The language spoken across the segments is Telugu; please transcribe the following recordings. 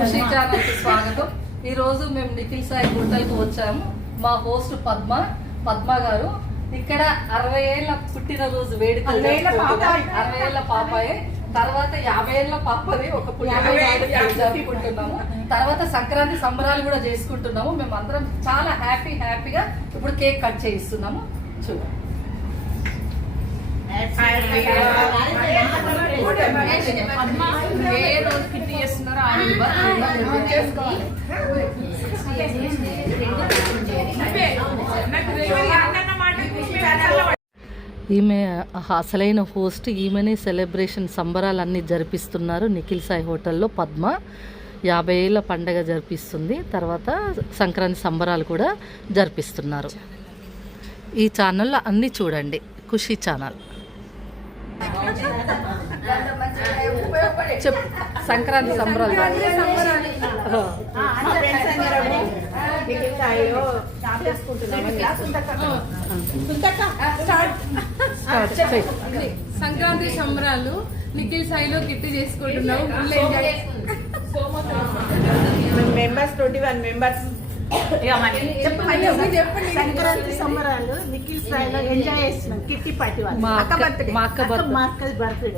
ఖుషి ఛానల్కి స్వాగతం. ఈ రోజు మేము నిఖిల్ సాయి హోటల్కి వచ్చాము. మా హోస్ట్ పద్మ గారు ఇక్కడ 60 ఏళ్ల పుట్టినరోజు వేడుకలు 60 ఏళ్ల పాపాయే, తర్వాత 50 ఏళ్ల పాపది ఒక పుట్టినరోజు జరుపుకుంటున్నాము. తర్వాత సంక్రాంతి సంబరాలు కూడా చేసుకుంటున్నాము. మేము అందరం చాలా హ్యాపీగా ఇప్పుడు కేక్ కట్ చేయిస్తున్నాము. చూడండి. ఏ రోజు కిట్టి చేస్తున్నారో ఈమె అసలైన హోస్ట్. ఈమెనే సెలబ్రేషన్ సంబరాలన్నీ జరిపిస్తున్నారు నిఖిల్ సాయి హోటల్లో. పద్మ 50 ఏళ్ళ పండగ జరిపిస్తుంది. తర్వాత సంక్రాంతి సంబరాలు కూడా జరిపిస్తున్నారు. ఈ ఛానల్లో అన్నీ చూడండి, ఖుషి ఛానల్. చెప్పు, సంక్రాంతి సంబరాలు సంక్రాంతి సంబరాలు నిఖిల్ సాయిలో కిట్టి చేసుకుంటున్నాము. మెంబర్స్ 21 మెంబర్స్ సంక్రాంతి సంబరాలు నిఖిల్ సాయిలో ఎంజాయ్ చేస్తున్నాం. కిట్టి పార్టీ మా అక్క బర్త్డే, మా అక్క పద్మక్క బర్త్డే,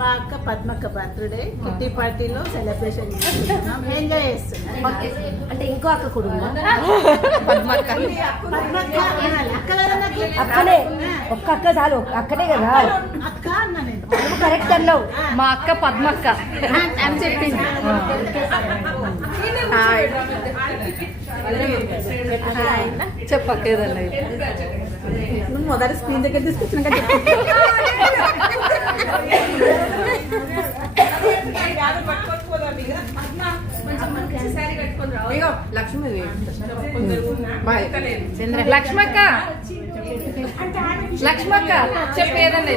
మా అక్క పద్మక్క బర్త్డే కిట్టి పార్టీలో సెలబ్రేషన్ చేస్తున్నాం, ఎంజాయ్ చేస్తున్నాం. అంటే ఇంకో అక్క కూడా ఉందా? పద్మక్క అక్కనే, ఒక్క అక్క చాలు, అక్కనే కదా అక్క అన్న నేను. నువ్వు కరెక్ట్ అన్నావు. మా అక్క పద్మక్క అని చెప్పింది. చెప్పక్క ఏదన్నా నువ్వు మొదటి స్క్రీన్ దగ్గర తీసుకొచ్చినాక చెప్పు. లక్ష్మక్క చెప్పి ఏదన్నా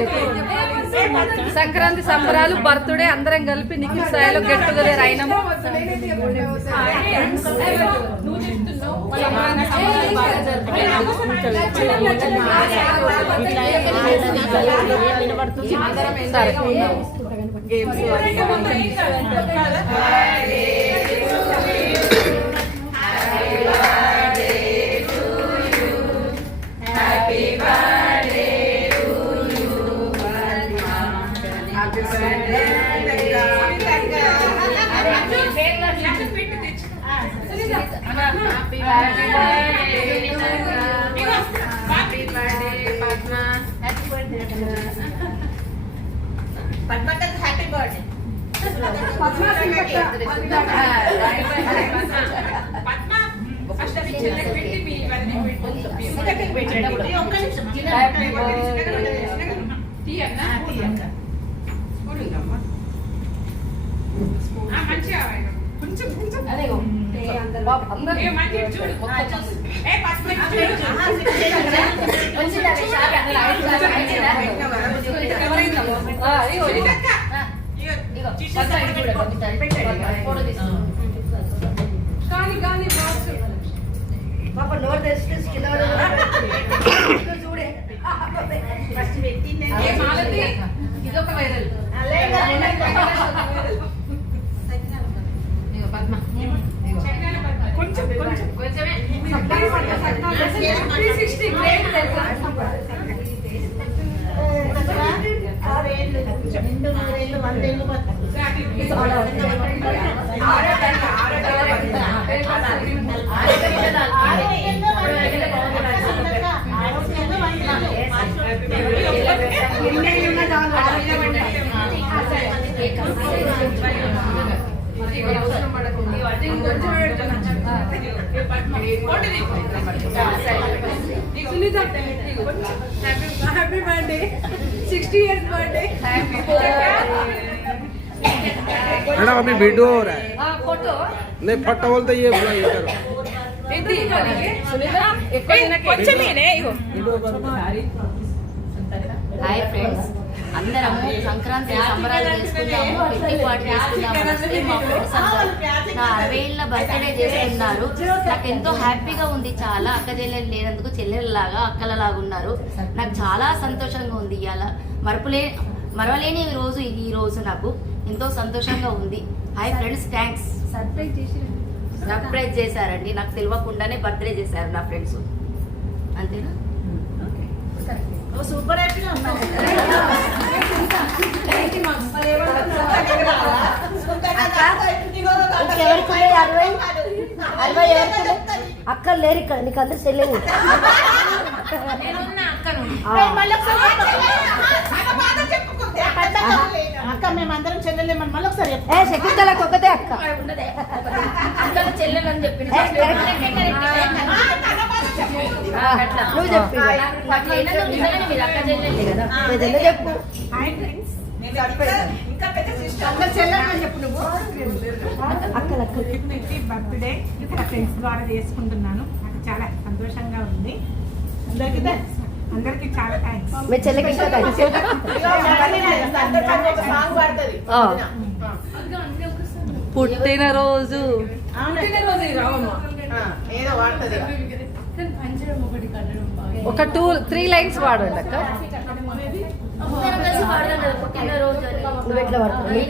సంక్రాంతి సంబరాలు బర్త్డే అందరం కలిపి నిఖిల్ సాయిలో గెట్ టుగెదర్ అయినాము. Happy birthday. నోరు తెచ్చి చూడే ఇదొక వైరల్. పద్మ కొంచెమే 360 గ్రేట్ తెలుసా? Happy birthday, 60 years birthday. Madam अभी वीडियो हो रहा है। फोटो नहीं फोटो बोलते ये बोला ये करो। హాయ్ ఫ్రెండ్స్, అందరం సంక్రాంతి సంబరాలు చేసుకుంటాము, కిట్టి పార్టీ చేసుకుందాము. మా ఫ్రెండ్స్ అందరూ నా 60 ఏళ్ళ బర్త్డే చేసుకున్నారు. నాకు ఎంతో హ్యాపీగా ఉంది. చాలా అక్క చెల్లెలు లేనందుకు చెల్లెలలాగా అక్కలలాగా ఉన్నారు. నాకు చాలా సంతోషంగా ఉంది. ఇవాళ మరవలేని రోజు ఈ రోజు నాకు ఎంతో సంతోషంగా ఉంది. Hi friends, thanks. సర్ప్రైజ్ చేశారండి, నాకు తెలియకుండానే బర్త్డే చేశారు నా ఫ్రెండ్స్. అంతేనా? సూపర్ హ్యాపీగా ఉన్నావు. అక్క లేరు ఇక్కడ, నీకు అందరు చెల్లెలు. అక్క మేమందరం చెల్లెలేమని మళ్ళీ ఒకసారి శకుంతలకు ఒకటే అక్క. చెల్లెలని చెప్పి నువ్వు చెప్పి చెప్పు. బర్త్డే ఇక్కడ ఫ్రెండ్స్ ద్వారా చేసుకుంటున్నాను. నాకు చాలా సంతోషంగా ఉంది. అందరికి చాలా థ్యాంక్స్. మీ చెల్లెకి ఇంకా థాంక్స్. పుట్టినరోజు ఏదో వాడుతుంది. ఒక 2-3 లైన్స్ వాడండి అక్క. నువ్వు ఎట్లా పడుతుంది?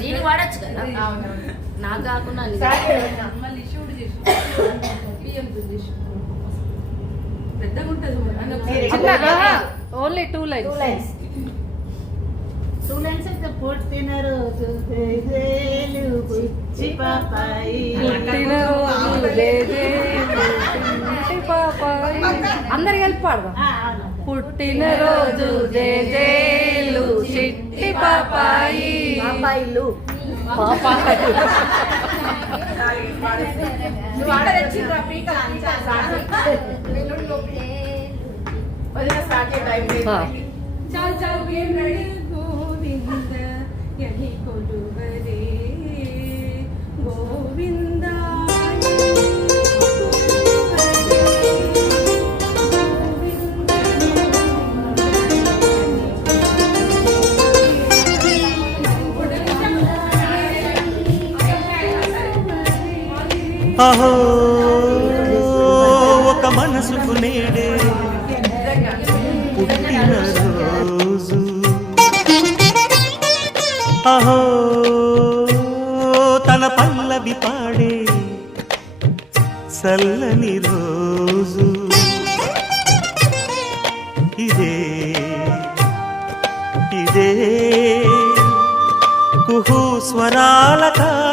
దీన్ని వాడచ్చు కదా, నాకు కాకుండా పెద్దగా ఉంటుంది. Only 2 lines. 2 లైన్స్ అయితే పుట్టినరోజు బుచ్చి పాపాయి. పుట్టినరోజు పాపాయి. అందరు కలిపి పాడదాం. పుట్టినరోజు జేజేలు చిట్టి పాపాయి. పాపాయిలు పాపాయి. చాలు చాలు గేమ్ రెడీ. గోవింద యహి కొలువరే గోవింద. అహో ఒక మనసుకు నేడే పుట్టినరోజు. అహో తన పల్లవి పాడే చల్లని రోజు. ఇదే కుహు స్వరాల